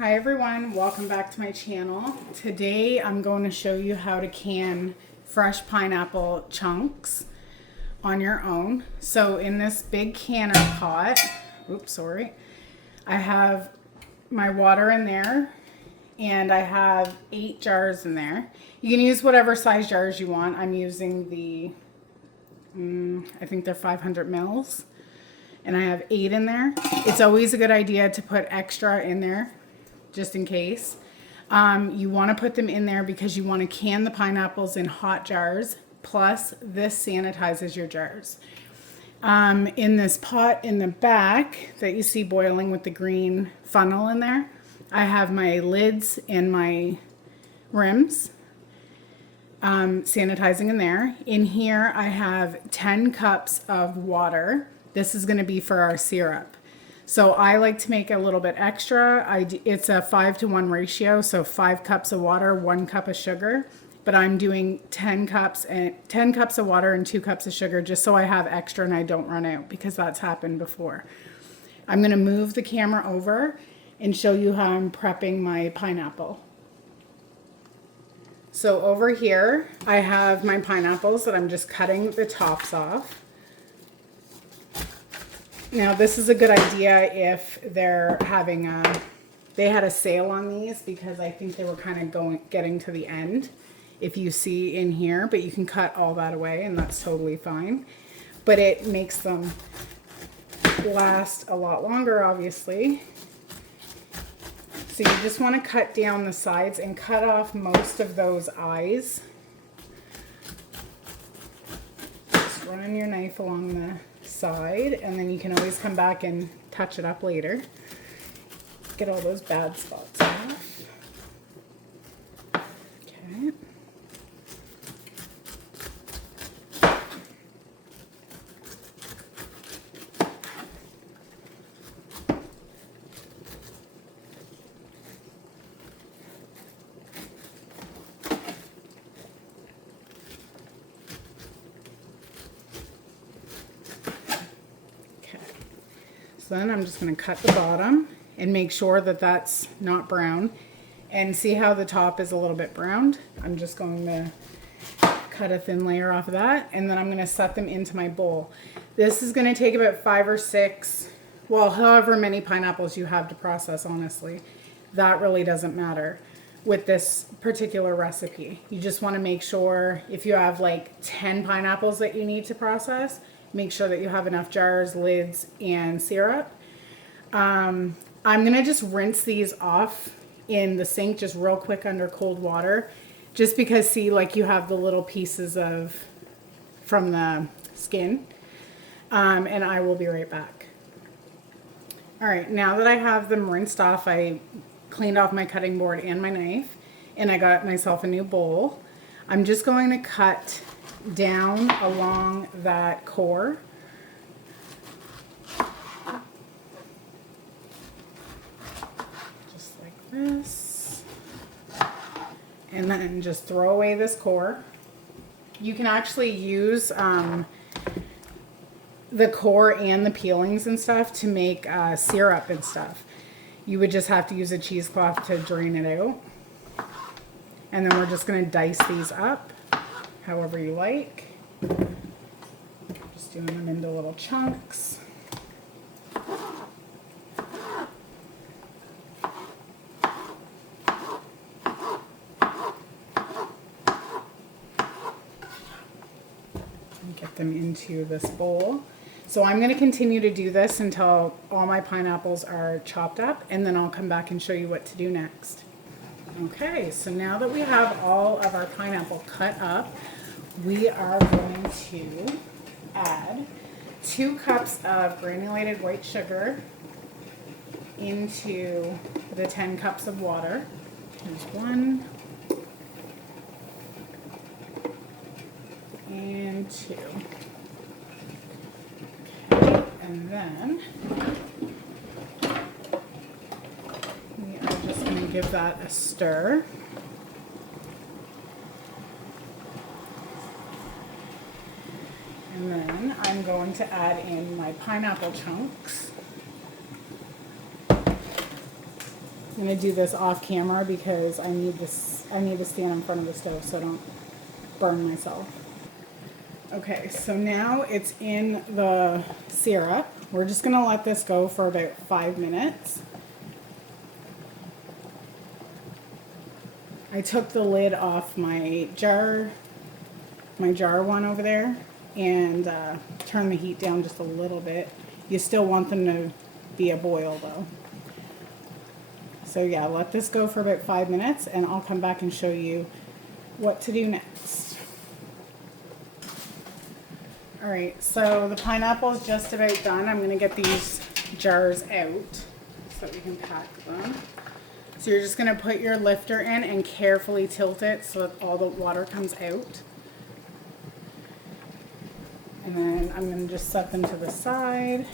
Hi everyone, welcome back to my channel. Today I'm going to show you how to can fresh pineapple chunks on your own. So in this big canner pot, I have my water in there and I have 8 jars in there. You can use whatever size jars you want. I'm using the, I think they're 500 mils and I have 8 in there. It's always a good idea to put extra in there just in case. You want to put them in there because you want to can the pineapples in hot jars. Plus, this sanitizes your jars. In this pot in the back that you see boiling with the green funnel in there, I have my lids and my rims sanitizing in there. In here, I have 10 cups of water. This is going to be for our syrup. So I like to make a little bit extra. It's a 5-to-1 ratio, so 5 cups of water, 1 cup of sugar. But I'm doing 10 cups of water and 2 cups of sugar just so I have extra and I don't run out because that's happened before. I'm going to move the camera over and show you how I'm prepping my pineapple. So over here, I have my pineapples that I'm just cutting the tops off. Now this is a good idea if they're having they had a sale on these because I think they were kind of getting to the end, if you see in here, but you can cut all that away and that's totally fine. But it makes them last a lot longer, obviously. So you just want to cut down the sides and cut off most of those eyes. Just running your knife along the side and then you can always come back and touch it up later. Get all those bad spots off. Okay. So then I'm just going to cut the bottom and make sure that that's not brown. And see how the top is a little bit browned? I'm just going to cut a thin layer off of that and then I'm going to set them into my bowl. This is going to take about 5 or 6, well, however many pineapples you have to process, honestly. That really doesn't matter with this particular recipe. You just want to make sure if you have like 10 pineapples that you need to process, make sure that you have enough jars, lids, and syrup. I'm going to just rinse these off in the sink just real quick under cold water. Just because, see, like you have the little pieces from the skin. And I will be right back. All right, now that I have them rinsed off, I cleaned off my cutting board and my knife. And I got myself a new bowl. I'm just going to cut down along that core. Just like this. And then just throw away this core. You can actually use the core and the peelings and stuff to make syrup and stuff. You would just have to use a cheesecloth to drain it out. And then we're just going to dice these up however you like. Just doing them into little chunks. And get them into this bowl. So I'm going to continue to do this until all my pineapples are chopped up, and then I'll come back and show you what to do next. Okay, so now that we have all of our pineapple cut up, we are going to add 2 cups of granulated white sugar into the 10 cups of water. Here's 1 and 2. Okay, and then we are just going to give that a stir. And then I'm going to add in my pineapple chunks. I'm gonna do this off camera because I need to stand in front of the stove so I don't burn myself. Okay, so now it's in the syrup. We're just gonna let this go for about 5 minutes. I took the lid off my jar one over there, and turned the heat down just a little bit. You still want them to be a boil though. So yeah, let this go for about 5 minutes and I'll come back and show you what to do next. All right, so the pineapple is just about done. I'm gonna get these jars out so we can pack them. So you're just gonna put your lifter in and carefully tilt it so that all the water comes out. And then I'm gonna just set them to the side.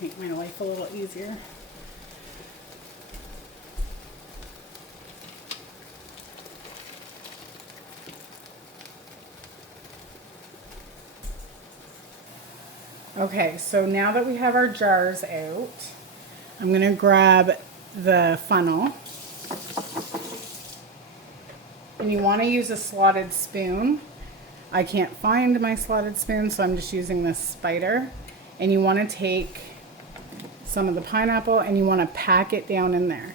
Make my life a little easier. Okay, so now that we have our jars out, I'm gonna grab the funnel. And you wanna use a slotted spoon. I can't find my slotted spoon, so I'm just using this spider. And you wanna take some of the pineapple and you wanna pack it down in there.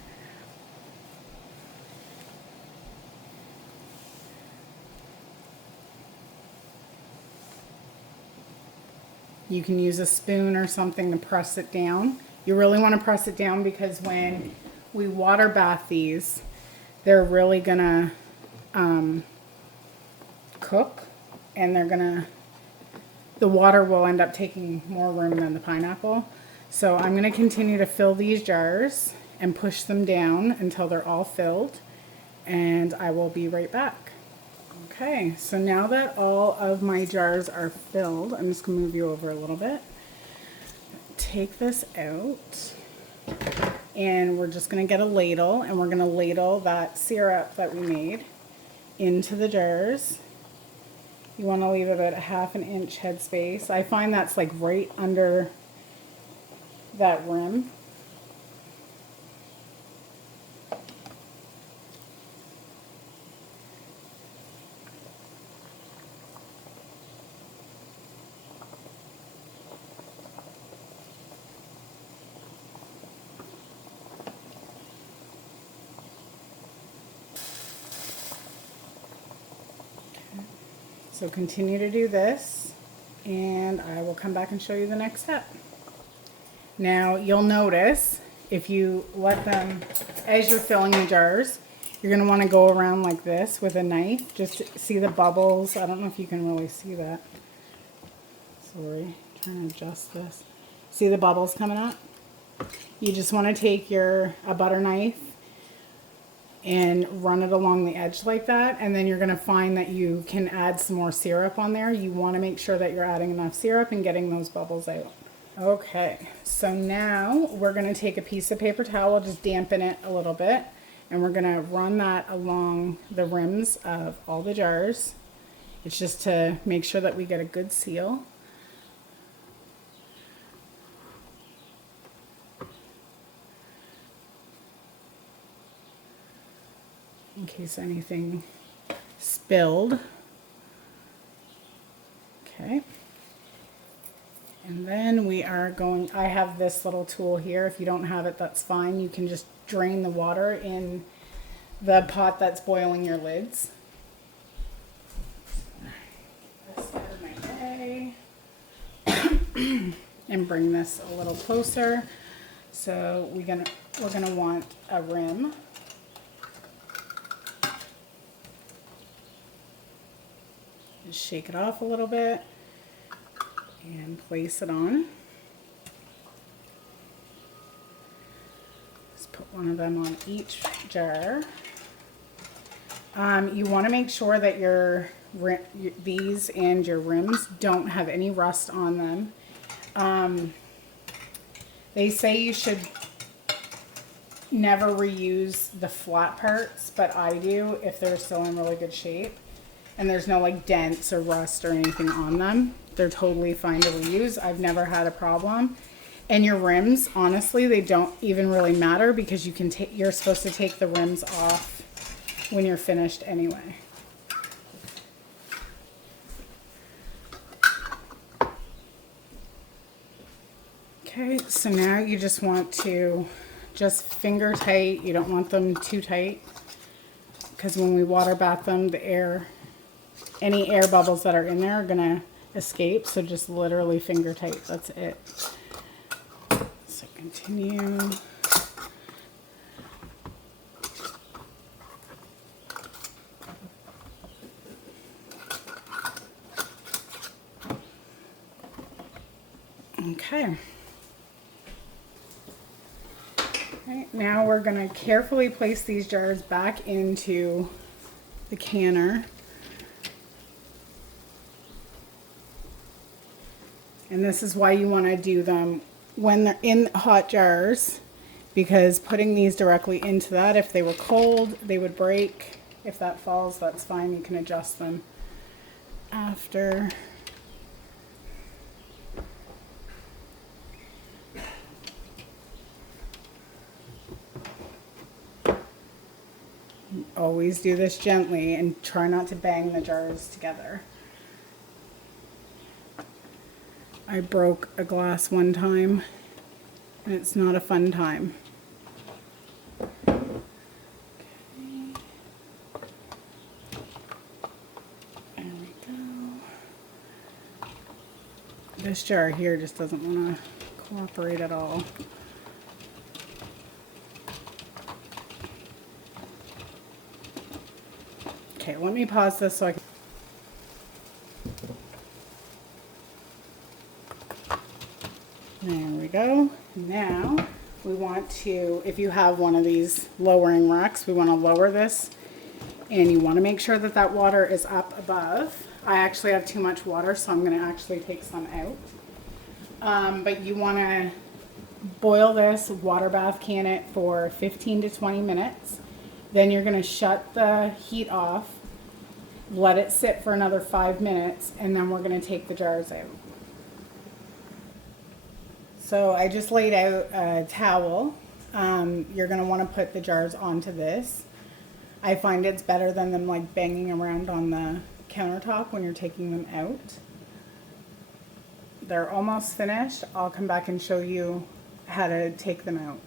You can use a spoon or something to press it down. You really want to press it down because when we water bath these, they're really gonna cook, and the water will end up taking more room than the pineapple. So I'm gonna continue to fill these jars and push them down until they're all filled, and I will be right back. Okay, so now that all of my jars are filled, I'm just gonna move you over a little bit. Take this out, and we're just gonna get a ladle, and we're gonna ladle that syrup that we made into the jars. You wanna leave about a 1/2 inch headspace. I find that's like right under that rim. So continue to do this, and I will come back and show you the next step. Now you'll notice if you let them, as you're filling the jars, you're going to want to go around like this with a knife, just to see the bubbles. I don't know if you can really see that. Sorry, trying to adjust this. See the bubbles coming up? You just want to take a butter knife and run it along the edge like that, and then you're going to find that you can add some more syrup on there. You want to make sure that you're adding enough syrup and getting those bubbles out. Okay, so now we're going to take a piece of paper towel, just dampen it a little bit, and we're going to run that along the rims of all the jars. It's just to make sure that we get a good seal. In case anything spilled. Okay. And then we are going, I have this little tool here. If you don't have it, that's fine. You can just drain the water in the pot that's boiling your lids. This out of my way. And bring this a little closer. So we're gonna want a rim. Just shake it off a little bit and place it on. Just put one of them on each jar. You want to make sure that these and your rims don't have any rust on them. They say you should never reuse the flat parts, but I do if they're still in really good shape and there's no like dents or rust or anything on them. They're totally fine to reuse. I've never had a problem. And your rims, honestly, they don't even really matter because you're supposed to take the rims off when you're finished anyway. Okay, so now you just want to just finger tight. You don't want them too tight because when we water bath them, any air bubbles that are in there are gonna escape. So just literally finger tight, that's it. So continue. Okay. Right, now we're going to carefully place these jars back into the canner. And this is why you want to do them when they're in hot jars, because putting these directly into that, if they were cold, they would break. If that falls, that's fine. You can adjust them after. Always do this gently and try not to bang the jars together. I broke a glass one time and it's not a fun time. Okay. There we go. This jar here just doesn't want to cooperate at all. Okay, let me pause this so I can... There we go. Now we want to, if you have one of these lowering racks, we want to lower this and you want to make sure that that water is up above. I actually have too much water, so I'm going to actually take some out. But you want to boil this, water bath can it for 15 to 20 minutes. Then you're going to shut the heat off, let it sit for another 5 minutes, and then we're going to take the jars out. So I just laid out a towel. You're going to want to put the jars onto this. I find it's better than them like banging around on the countertop when you're taking them out. They're almost finished. I'll come back and show you how to take them out.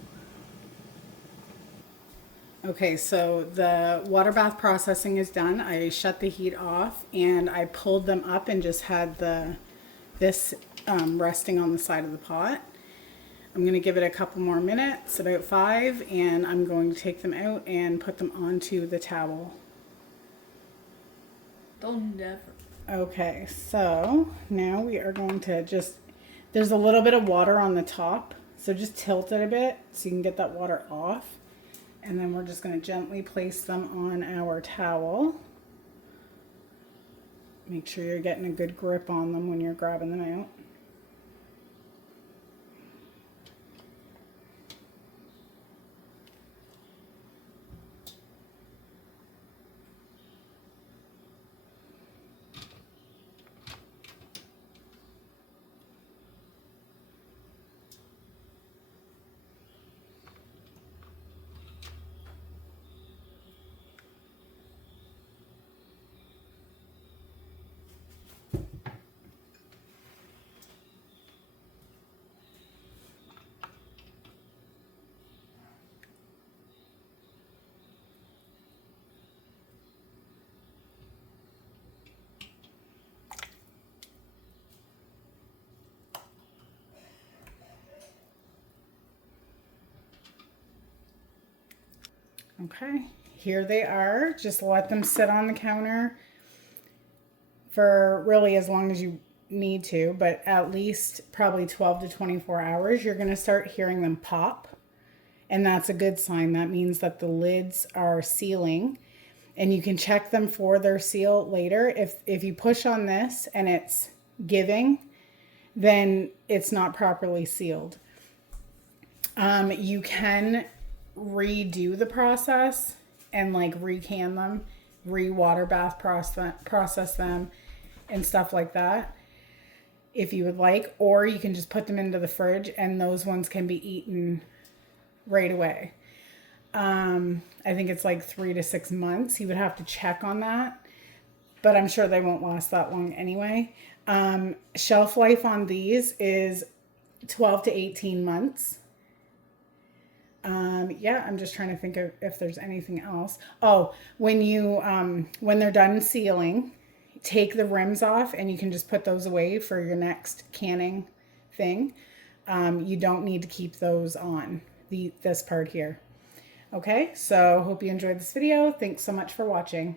Okay, so the water bath processing is done. I shut the heat off and I pulled them up and just had this resting on the side of the pot. I'm going to give it a couple more minutes, about 5, and I'm going to take them out and put them onto the towel. Don't never. Okay, so now we are going to there's a little bit of water on the top, so just tilt it a bit so you can get that water off. And then we're just going to gently place them on our towel. Make sure you're getting a good grip on them when you're grabbing them out. Okay, here they are. Just let them sit on the counter for really as long as you need to, but at least probably 12 to 24 hours. You're going to start hearing them pop, and that's a good sign. That means that the lids are sealing. and you can check them for their seal later. If you push on this and it's giving, then it's not properly sealed. You can redo the process and like recan them, re-water bath process them and stuff like that if you would like, or you can just put them into the fridge and those ones can be eaten right away. I think it's like 3 to 6 months. You would have to check on that, but I'm sure they won't last that long anyway. Shelf life on these is 12 to 18 months. Yeah, I'm just trying to think of if there's anything else. Oh, when they're done sealing, take the rims off and you can just put those away for your next canning thing. You don't need to keep those on this part here. Okay, so hope you enjoyed this video. Thanks so much for watching.